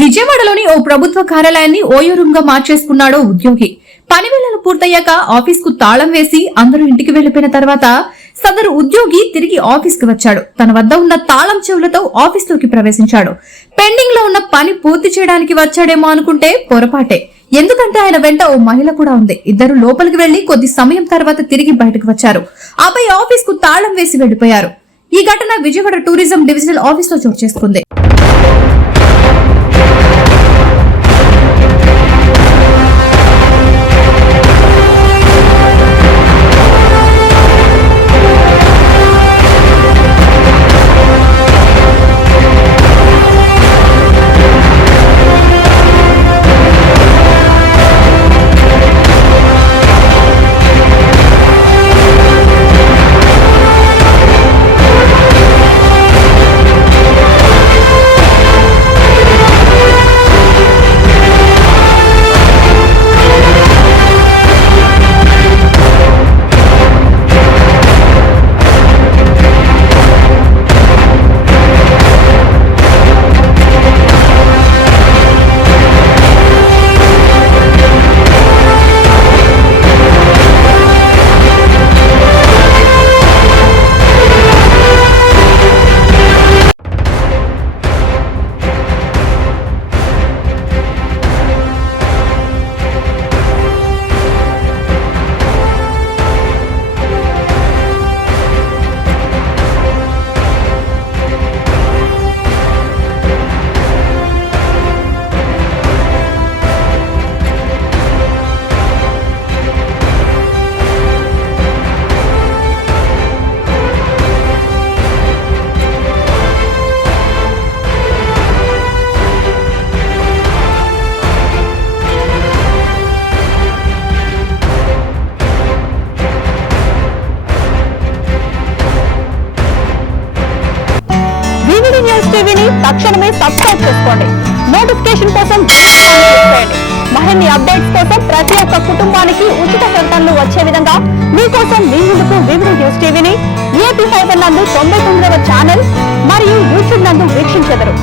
విజయవాడలోని ఓ ప్రభుత్వ కార్యాలయాన్ని ఓయో రూమ్ గా మార్చేసుకున్నాడు ఉద్యోగి. పని వేళలు పూర్తయ్యాక ఆఫీస్ కు తాళం వేసి అందరూ ఇంటికి వెళ్లిపోయిన తర్వాత సదరు ఉద్యోగి తిరిగి ఆఫీస్ కు వచ్చాడు. తన వద్ద ఉన్న తాళం చెవులతో ఆఫీస్ లోకి ప్రవేశించాడు. పెండింగ్ లో ఉన్న పని పూర్తి చేయడానికి వచ్చాడేమో అనుకుంటే పొరపాటే. ఎందుకంటే ఆయన వెంట ఓ మహిళ కూడా ఉంది. ఇద్దరు లోపలికి వెళ్లి కొద్ది సమయం తర్వాత తిరిగి బయటకు వచ్చారు. ఆపై ఆఫీస్ కు తాళం వేసి వెళ్లిపోయారు. ఈ ఘటన విజయవాడ టూరిజం డివిజనల్ ఆఫీస్ లో చోటు చేసుకుంది. టీవీని తక్షణమే సబ్స్క్రైబ్ చేసుకోండి. నోటిఫికేషన్ కోసం మరిన్ని అప్డేట్స్ కోసం ప్రతి ఒక్క కుటుంబానికి ఉచిత ప్రకటనలు వచ్చే విధంగా మీకోసం మీ ముందుకు వివిధ న్యూస్ టీవీని ఏపీ ఫైబర్ నందు 99వ ఛానల్ మరియు యూట్యూబ్ నందు వీక్షించెదరు.